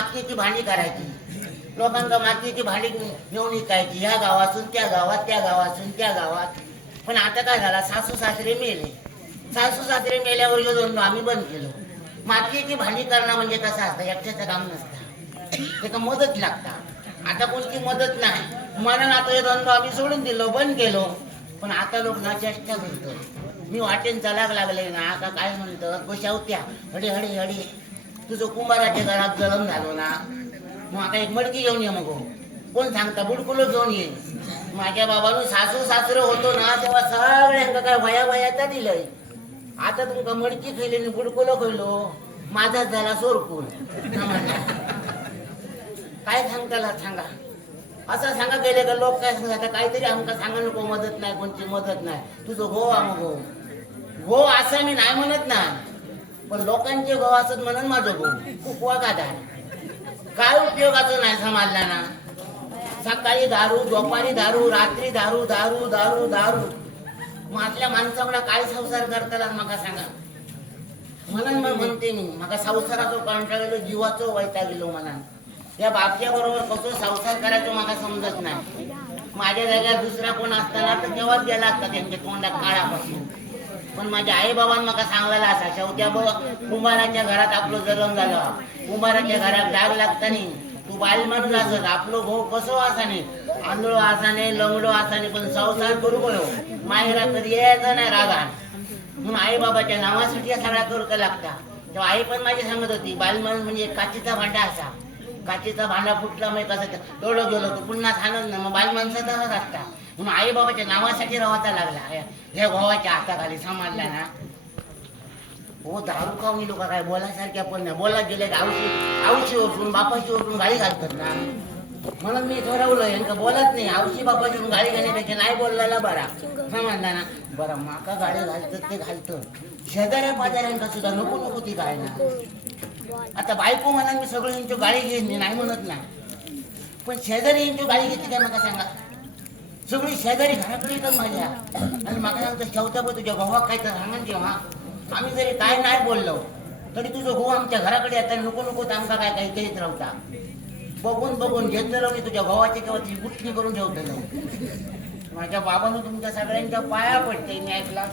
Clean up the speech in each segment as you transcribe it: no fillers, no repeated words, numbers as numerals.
मातीची भांडी करायची, लोकांना मातीची भांडी घेऊन विकायची, ह्या गावातून त्या गावात, त्या गावातून त्या गावात. पण आता काय झाला, सासू सासरे मेले. सासू सासरे मेल्यावर जो आम्ही बंद केलो. मातीची भांडी करणं म्हणजे कसं असतं, एकट्याचं काम नसतं, त्याला मदत लागतात. आता कोणती मदत नाही म्हणून आता हे धंदो आम्ही सोडून दिलो, बंद केलो. पण आता लोक ना चेष्टा करतो, मी वाटेन चालाक लागले ना, आता काय म्हणतात बशावत्या हडे हडे हडे, तुझं कुंभाराच्या घरात जलम झालो ना, मग आता एक मडकी घेऊन ये. मग कोण सांगता बुडकुलो घेऊन ये. माझ्या बाबानं सासू सासरं होतो ना तेव्हा सगळ्यांना काय वया वयाचा दिलंय. आता तुमका मडकी खेळली आणि बुडकुलो खेळलो, माझाच झाला सोरकून. काय सांगताला सांगा, असं सांगा गेले का लोक काय सांगतात, काहीतरी आमका सांगा नको, मदत नाही, कोणची मदत नाही, तुझं गो मग गो असं मी नाही म्हणत ना, पण लोकांचे गो असत म्हणून माझं गो खूप वागादा काय उपयोगाचं नाही समाजला ना. सकाळी दारू, दुपारी दारू, रात्री दारू, दारू दारू दारू. मग आपल्या माणसाकडे काय संसार करताना मका सांगा. म्हणून मग म्हणते मी, मका संसाराचो कंटाळलो, जीवाचो वैता गेलो. मला या बापच्या बरोबर कसं संसार करायचं मला समजत नाही. माझ्या जाग्यात दुसरा कोण असताना तर तेव्हाच गेला असता त्यांच्या तोंडात काळापासून. पण माझ्या आई बाबांना मका सांगलेला असा, शेवट्या कुंभाराच्या घरात आपलं जलम झालं, कुंभाराच्या घरात डाग लागतानी तू बाल म्हटलं असत, आपलं भाऊ कसं असाने, आंधळो असाने, लंगडो असाने, पण संसार करू गयो माहेरा कधी यायचं नाही रागा. म्हणून आई बाबाच्या नावासाठी या सगळ्या करू लागता. तेव्हा आई पण माझी सांगत होती, बालमन म्हणजे काचीचा भांडा असा, काचेचा भांडा फुटला मग कसं तेवढं गेलो तू पुन्हा सांगत ना, मग बाल माणसाचा असता. म्हणून आई बाबाच्या नावासाठी राहायचा लागला. ह्या भावाच्या हाताखाली समाजला ना. हो दारू खाऊन लोक काय बोलासारख्या पण नाही, बोला गेले आवशी ओरसून बापाची ओरसून गाडी घालतात ना. म्हणून मी ठरवलं यांना बोलत नाही, आवशी बापाची गाडी घेण्यापेक्षा नाही बोललेला बरा समजला ना. बरं माका गाडी घालतात ते घालतं, शेजाऱ्या पाजाऱ्यांका सुद्धा नको नको ती गाय ना. आता बायको म्हणा मी सगळं यांची गाडी घेईन, मी नाही म्हणत नाही, पण शेजारी यांची गाडी घेतली काय मला सांगा. सगळी शेजारी घराकडे येतात माझ्या, आणि मला सांगतं शेवटा पण तुझ्या भावा काय तर सांगा जेव्हा आम्ही जरी काय नाही बोललो तरी तुझं भाऊ आमच्या घराकडे येतात, नको नको आमका काय काही करीत राहता. बघून बघून घेतलं मी तुझ्या भावाची किंवा ती गुटणी करून ठेवतो. माझ्या बाबानं तुमच्या सगळ्यांच्या पाया पडते, मी ऐकला.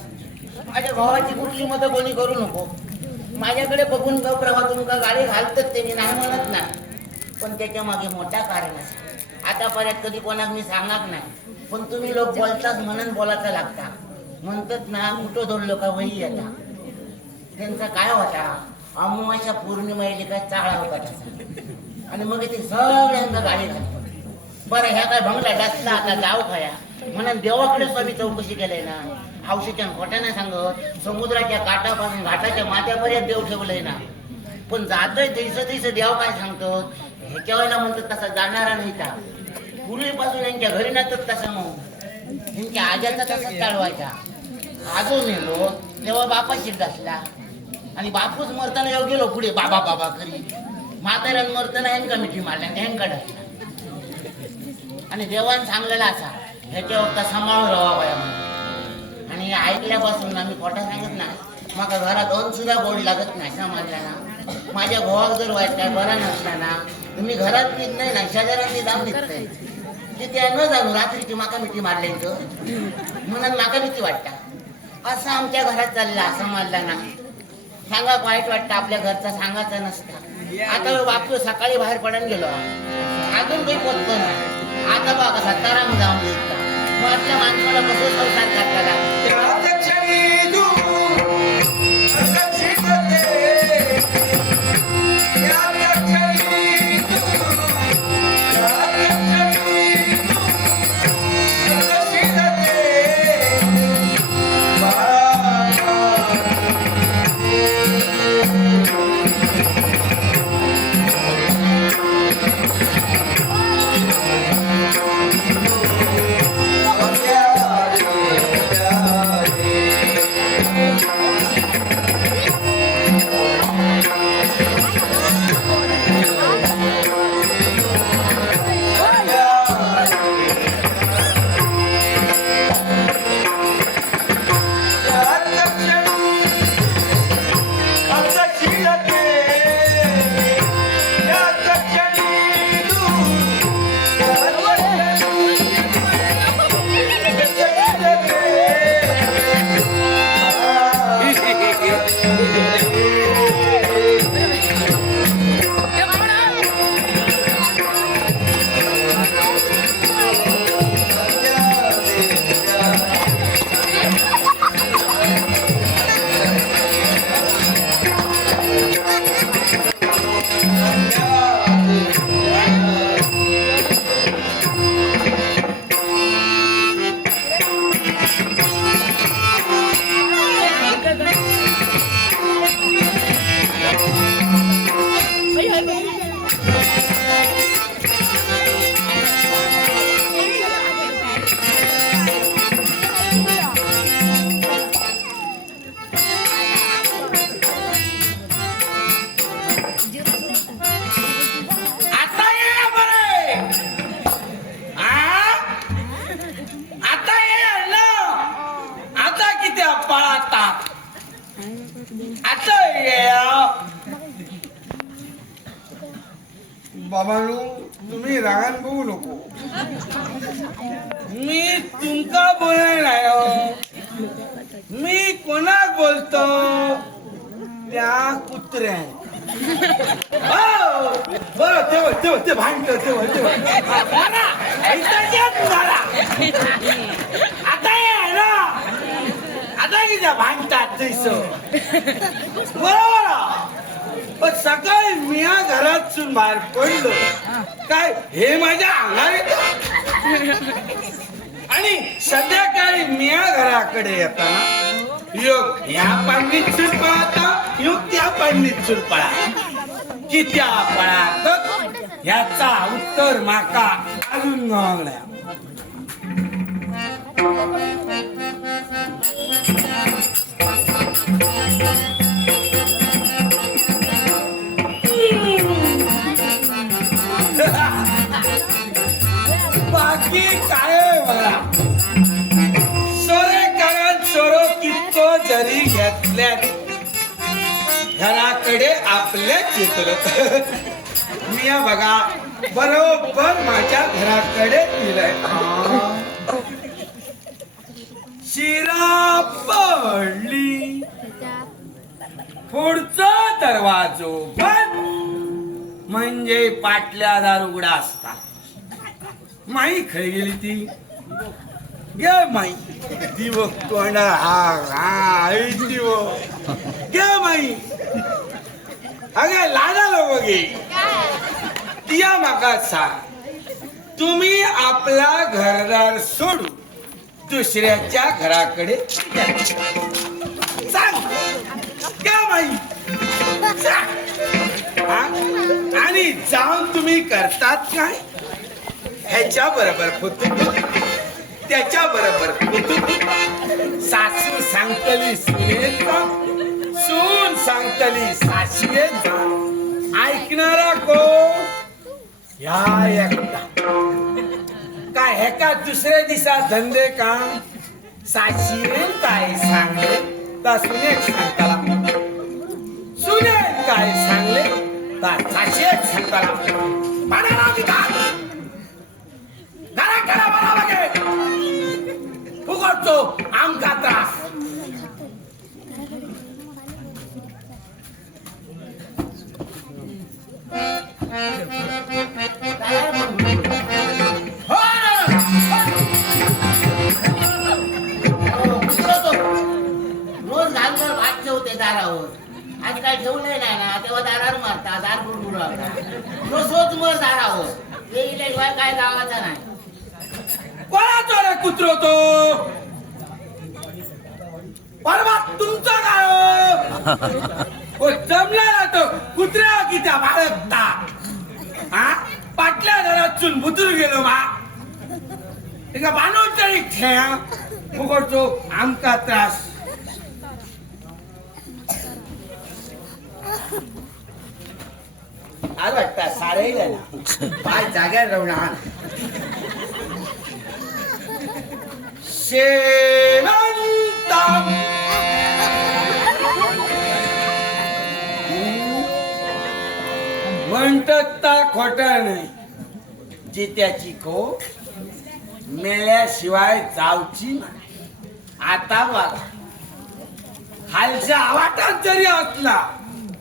माझ्या भावाची कुठली मतं कोणी करू नको, माझ्याकडे बघून गप राहा. तुमका गाडी घालतात ते मी नाही म्हणत ना, पण त्याच्या मागे मोठा कारण असतो. आतापर्यंत कधी कोणाक मी सांगत नाही, पण तुम्ही लोक बोलतात म्हणून बोलायचं लागता. म्हणतात ना कुठं धरलो का वही येता. त्यांचा काय होता, अमावास्या पौर्णिमा येईल काय चाळा होता त्याचा, आणि मग ते सगळ्यांना गाडी घालतो. बरं ह्या काय भंगला डासला आता जाऊ खाया म्हणून देवाकडेच आम्ही चौकशी केलंय ना. हौशीच्या खोट्या नाही सांगत, समुद्राच्या काठापासून घाटाच्या माथ्यापर्यंत देव ठेवलंय ना. पण जातोय तैसं देव काय सांगतो, ह्याच्या वेळेला म्हणतात तसा जाणारा नाही का. पूर्वीपासून यांच्या घरी नसतात तसा, मग यांच्या आज्याचा तसाच चालवायचा. आजो मेलो तेव्हा बापाशी असला, आणि बापूच मरताना येऊ गेलो पुढे बाबा बाबा करी. म्हाताऱ्यान मरताना ह्यांका मिठी मारल्या ह्यांका डसला. आणि देवान सांगलेला असा ह्याच्या वक्ता सांभाळून राहावा म्हणून. आणि ऐकल्यापासून आम्ही खोटा सांगत नाही, माका घरात दोन सुद्धा गोड लागत नाही समजला ना. माझ्या भावाक जर वाईट काय बरा नसला ना, तुम्ही घरात निघ नाही ना, शेजारांनी जाऊन निघताय तिथे न जाणू रात्रीची माका मिठी मारल्याचं म्हणून माका भीती वाटता. असं आमच्या घरात चालला समजला ना. सांगा वाईट वाटतं, आपल्या घरचा सांगायचा नसता. आता बापू सकाळी बाहेर पडायला गेलो, अजून काही पोचतो नाही. आता बघा कसा ताराम जाऊन येत मग आपल्या माणसाला कसं संसार करताना. आता ये बरे आता ये ना आता किती पळाता आता ये बाबांनो तुम्ही रागान बघू नको. मी तुमका बोलणार नाही हो. मी कोणाक बोलतो त्या कुत्र्या बरं ते भांडत आता ये ना आता किती भांडतात तैस बरोबर. पण सकाळी मिया घरातून बाहेर पडलो काय हे माझ्या अंगाने आणि संध्याकाळी मिया घराकडे येताना योग ह्या पांडीत चूल पळाता योग त्या पांडीत चूल पळा की त्या पळात ह्याचा उत्तर माका अजून गवळ्या. बाकी काय मला सोरे कारण सोरो कितको जरी घेतल्या घराकडे आपल्या चित्र मी बघा बरोबर माझ्या घराकडे दिलंय. शिरा पडली पुढचा दरवाजो बंद म्हणजे पाटल्या दार उघडा असता. माई खरी गेली ती गे माई ती बघ तोंडा ती बघ गे माई अगे लाडालो बघे तिया माका सांग तुम्ही आपला घरदार सोडून दुसऱ्याच्या घराकडे सांग गे माई सांग. आणि जाऊन तुम्ही करतात काय ह्याच्या बरोबर फुतू त्याच्या बरोबर फुतू सासू सांगतली सुनेचा सून सांगतली सासुयेचा ऐकणारा को या एकटा काय हेका दुसऱ्या दिसा धंदे का सासुयेन काय सांगले तर सुनेक सांगताला सुनेक काय सांगले तर सासुयेक सांगताला. म्हणाला विधान घराकडे बरा लागे फुगडतो आमका त्रास. रोज घालकर भात ठेवते दारावर. आज काय ठेवलंय नाही ना तेव्हा दारावर मारता दार बुडबुड रोज मर दारावर ते इलेक्ट्रॉय काय गावाचा नाही. कोणाचा रे कुत्रो तो परवा तुमचा काय जमला तो कुत्र्या की त्या बाळगता हा पाटल्या घरातून बुतूर गेलो बा एका बांधून तरी खेळा फुगडतो आमका त्रास. आज वाटतं सारे पाय जाग्यावर राहणार शेवंता म्हणतात खोटा नाही जित्याची को मेल्याशिवाय जाऊची नाही. आता बघा खालच्या आवाटात जरी असला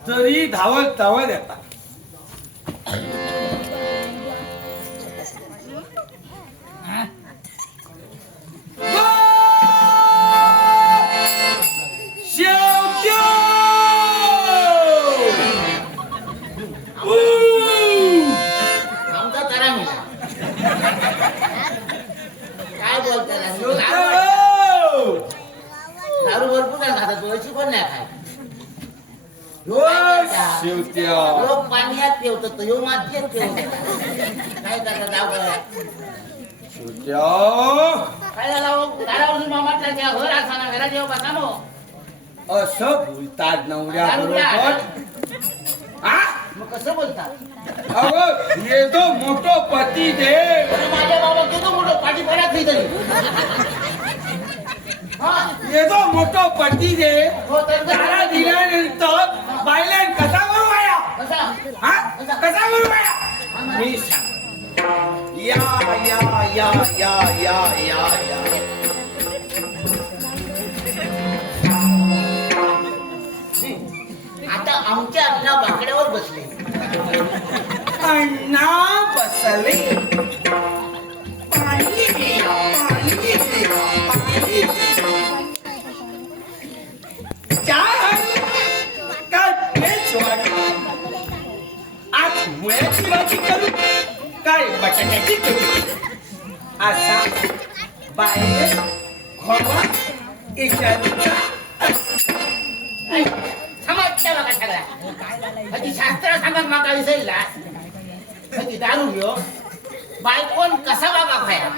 तरी धावत धावत येतात. आमचा तरा मिळा काय बोलता दारू भरपूर काय खातात पैसे पण नाही खाय. लोक पाण्यात ठेवतात लावतो तो ह्यो मातीत ठेवून काय करता जाऊ काय झालं हो? घरावरून मामाच्या त्या घर असा घरात येऊ बसा मग असं बोलतात नवऱ्या बरोबर हा मग कसं बोलता अगं ये तो मोठो पती देव माझ्या बाबा किती मोठं पाठी पडत नाही तरी हा ये तो मोठो पती देव हो तर तारा दिल्यानंतर बायलेन कसा करू वाया कसा हा कसा करू वाया मी सांग या या या या या या या आता आमच्या अण्णा बाकड्यावर बसले अण्णा बसले पाणी दे, पाणी दे, पाणी दे. काय काय तेच वाटलं. आज मुळ्याची भाजी करू काय बटाट्याची करू असा बाहेर घोडा इचारूचा समजता बघा सगळ्या कधी शास्त्र सांगत मागा विसरला कधी दारू घेऊ बायकोन कसा वागा खाया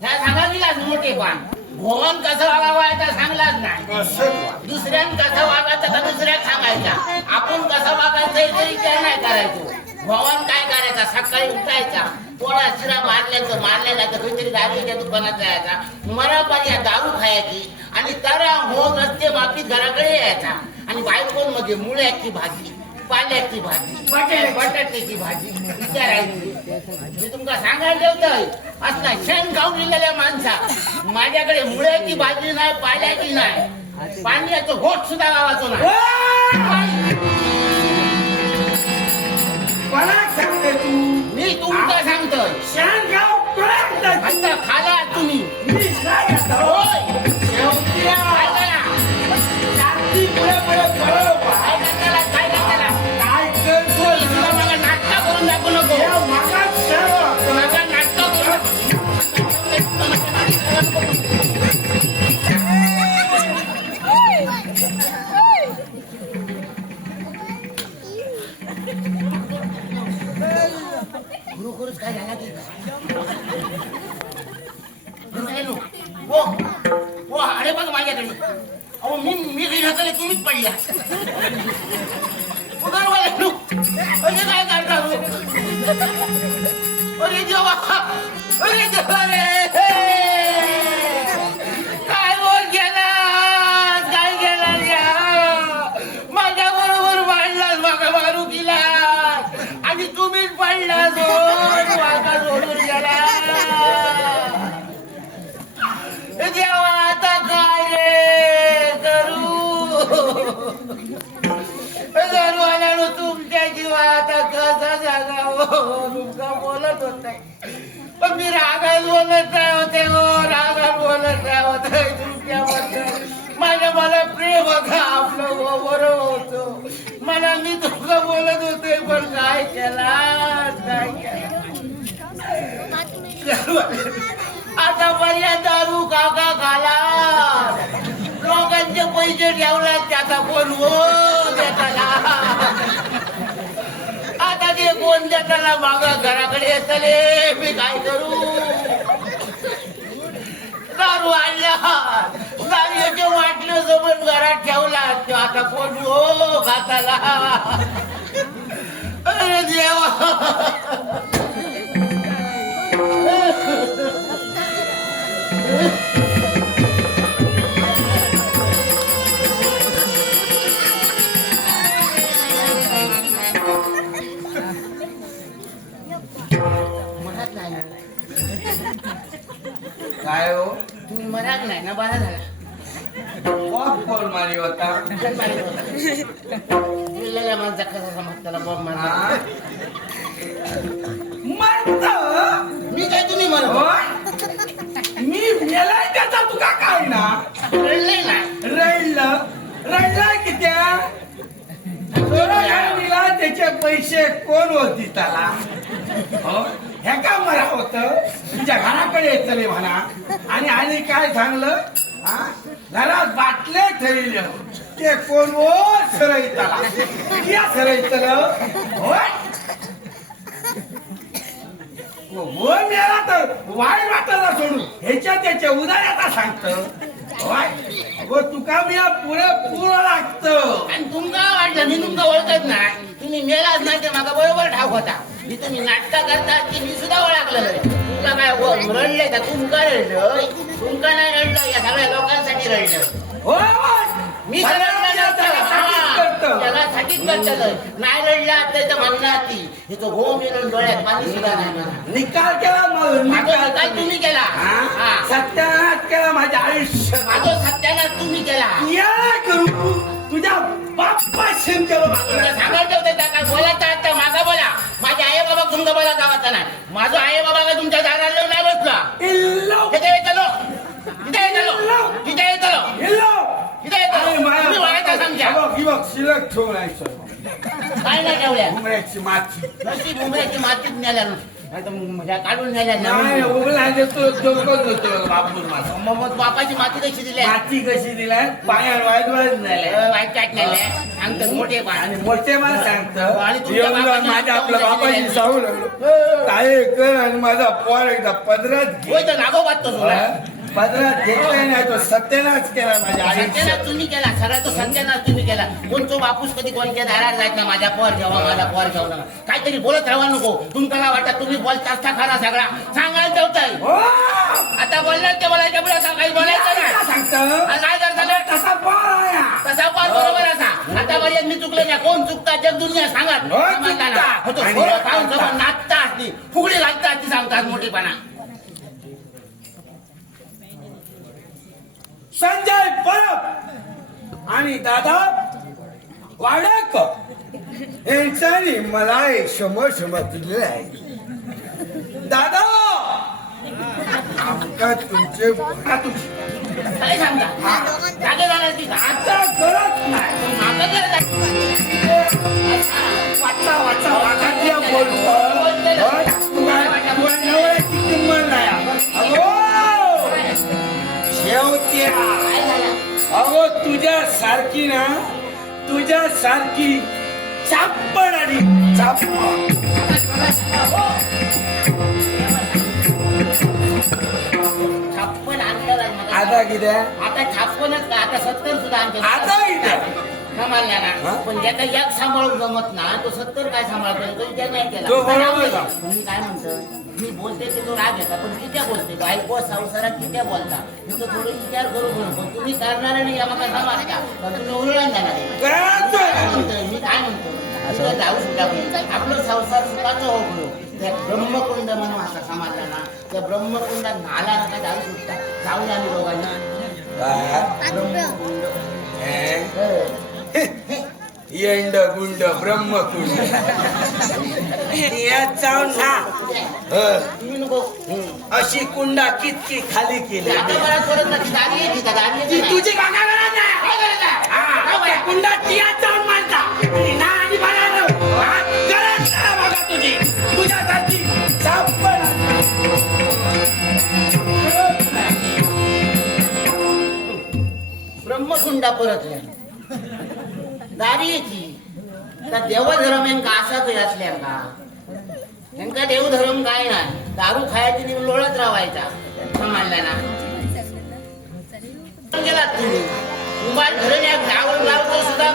ह्या सांगायलाच मोठे पण भोवन कसं वागावा तर सांगलाच नाही दुसऱ्यान कसं वागायचं का दुसऱ्याक सांगायचा आपण कसं वागायचं याचा विचार नाही करायचो भवन काय करायचा सकाळी उठायचा पोळा शिरा मारल्या जायचं काहीतरी दारूच्या दुकानात जायचा मरापारी दारू खायची आणि तारा हो रस्ते माफीत घराकडे यायचा आणि बायकोन मध्ये मुळ्याची भाजी पाल्याची भाजी बटाट्याची भाजी विचारायची मी तुमका सांगायला ठेवतोय असला शेण खाऊन लिहिलेल्या माणसा माझ्याकडे मुळ्याची भाजी नाही पाल्याची नाही पाण्याचं घोट सुद्धा गावाचं नाही कोणाक सांगते तू मी तुमचा सांगतोय शानगाव कोणाक आता खाला तुम्ही मी काय करतो होय शेवट्या काय करा जाती पुढे पुढे बरोबर काय करताला काय करताला काय करतो तुला मला नाटक करून दाखवू नको या मागात सर्व मला नाटक खरोखरच काय झाला की हो हो अरे बघ माझ्याकडे अहो मी काही ढकले तुम्हीच पडल्या अरे काय करता हो? अरे देवा रे काय बोल गेला काय गेला या माझ्या बरोबर वाढलास मागा मारू केला आणि तुम्हीच पडला मागा सोडून गेला देवा आता काय रे करू आल्यानं तुमच्या जीवा आता कसा जागा तुमका बोलत होत नाही पण मी रागात बोलत नाही होते हो रागात बोलत नाही होते तुमच्याबद्दल मला प्रेम होतं आपलं बरोबर होतं मला मी तुमका बोलत होते पण काय केला आता पर्यंत दारू काका खाला लोकांचे पैसे ठेवला त्याचा कोण हो देताला आता ते कोण देताना मागा घराकडे येतले मी काय करू दारू आणल्या दारूचे वाटलं सोबत घरात ठेवला तो आता कोण हो खाताला अरे देवा म्हणत नाही काय हो तुम्ही म्हणत नाही ना बरा झाला बॉब कोण मारी होता दिलेल्या माणसा कसा समज त्याला बॉब म्हणा म्हणतो मी काय तुम्ही म्हणू मी मेलाय त्याचा तुका काय ना रडले नाही रडलाय कित्या दिला त्याचे पैसे कोण होती त्याला ह्या का मरा होत तुझ्या घराकडे येतले म्हणा आणि काय सांगलं घरात बाटले ठेवले ते कोण सरईताला सरईतलं होय हो मेला तर वाईट वाटायला सोडून ह्याच्या त्याच्या उदाहरणाचा सांगतो हो तुका मी पुरे पूर्ण लागतं. आणि तुमका वाटलं मी तुमका ओळखत नाही, तुम्ही मेलाच नाही ते माका बरोबर ठाऊक होता. मी तुम्ही नाटक करतात की मी सुद्धा ओळखलं. तुला काय रडले का? तुमका रडलं, तुमका नाही रडलं, या सगळ्या लोकांसाठी रडलं. हो मी करतो. जगासाठीच करतलं. नाही रडला तर म्हणणार ती हिचं हो मिळून डोळ्यात पाणी सुद्धा नाही म्हणा. निकाल केला मग माझं निकाल तुम्ही केला. हा. सत्यानाश केला माझ्या आयुष्य. माझं सत्यानाश तुम्ही केला. या करू तुझ्या बाप्पा शेम केलं तुला सांगायचं होतं त्या काय बोलायचं आता मागा बोला. माझे आई बाबा तुमचा बोला गावाचा नाही. माझं आई बाबा काय तुमच्या दाराला नाही बसला. तिथे येतलो, तिथे येतलो, तिथे येतलो, तिथे येतलो. तुम्ही वळायचा समजा. शिल्लक ठेवून आहे सर. काय नाही ठेवल्या. उमऱ्याची माती. नशीब उमऱ्याची मातीत नेल्या नाही तर म्हणजे काढून नेल्या नाही उघडा देतो डोकं देतो बापूर माझा. मग बापाची माती कशी दिली? माती कशी दिलाय पायावर वाईट वाईट नाही वाईट काट नेल्या सांगतात मोठे आणि मोठे मला सांगतं आणि तुमच्या बापाची माझ्या आपल्या माती बापाची दिली. सावू लागलो काय कर आणि माझा पोर एकदा पदरात होय तर नागो बात तुला. पदरात घेतलाय नाही तो सत्यानाश केला माझ्या आयुष्य. सत्यानाश तुम्ही केला. सगळा तो सत्यानाश तुम्ही केला. कोणतो बापूस कधी कोणत्या दारात जायत ना माझ्या पोर जेव्हा माझा पोर जेवण काहीतरी बोलत राहा नको. तुमका काय वाटत तुम्ही बोलता असता खरा सगळा सांगायला ठेवताय. आता बोललात ते बोलायच्या पुढे काही बोलायचं नाही. सांगतं काय करता तसा पोर आहे तसा पार बरोबर असा. आता पर्यंत मी चुकले ना. कोण चुकता जग दुनिया सांगत खाऊन सगळं नाचता असती फुगडी घालता असती सांगतात मोठेपणा. संजय परब आणि दादा वाडक यांच्यानी मला एक क्षमा दिलेला आहे. दादा आमका तुमचे काय सांगता जागे जाणार ती का? आता करत नाही मागं करत वाचा वाचा वाचा बोलतो किंमत नाही शेवटी अगो तुझ्या सारखी ना तुझ्या सारखी चापण आणि चापण छाप्पन आणलं आता किती आता छाप्पनच का आता 70 सुद्धा आमच्या आता किती सांभाळल्या ना. पण ज्याचा एक सांभाळून जमत ना तो 70 काय सांभाळतो तो विचार नाही केला. तो बरोबर का? मी काय म्हणतो मी बोलते ते तो राग येतात पण किती बोलते बायको संसारात किती बोलता. मी तो थोडं विचार करू पण तुम्ही करणार नाही या मका समाजता पण तुम्ही उरळून जाणार. मी काय म्हणतो तुला जाऊ सुद्धा आपलं संसार सुखाचं हो करू. त्या ब्रह्मकुंड म्हणून असा समाजला ना त्या ब्रह्मकुंडात नाला नका जाऊ सुद्धा जाऊ आम्ही दोघांना ब्रह्मकुंड. येंड गुंड ब्रह्मकुंड यात जाऊन ना तुम्ही नको अशी कुंडा कितकी खाली केली आता मला थोडं दारी येते का दारी येते ती ना? तुझी काका गरज नाही काय करायचं? कुंडा तियात जाऊन मारता आणि ना आणि बनायला गरज नाही बघा तुझी तुझ्यासारखी सापड ब्रह्मकुंडा परतल्या दारी येते का देवधर्म यांका असा काही असल्या का यांका देवधर्म काय नाही. दारू खायची नाही लोळत राहायचा समाजला ना. गेलात तुम्ही कुंभार धरण या गावावर लावतो सुद्धा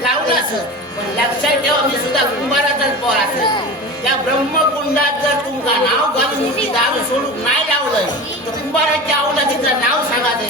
लावलं असं पण लक्षात ठेवा मी सुद्धा कुंभाराचाच पोर असेल. त्या ब्रह्मकुंडात जर तुमका नाव घालून ती दारू सोडून नाही लावलं तर कुंभाराच्या अवलादीचं नाव सांगा ते.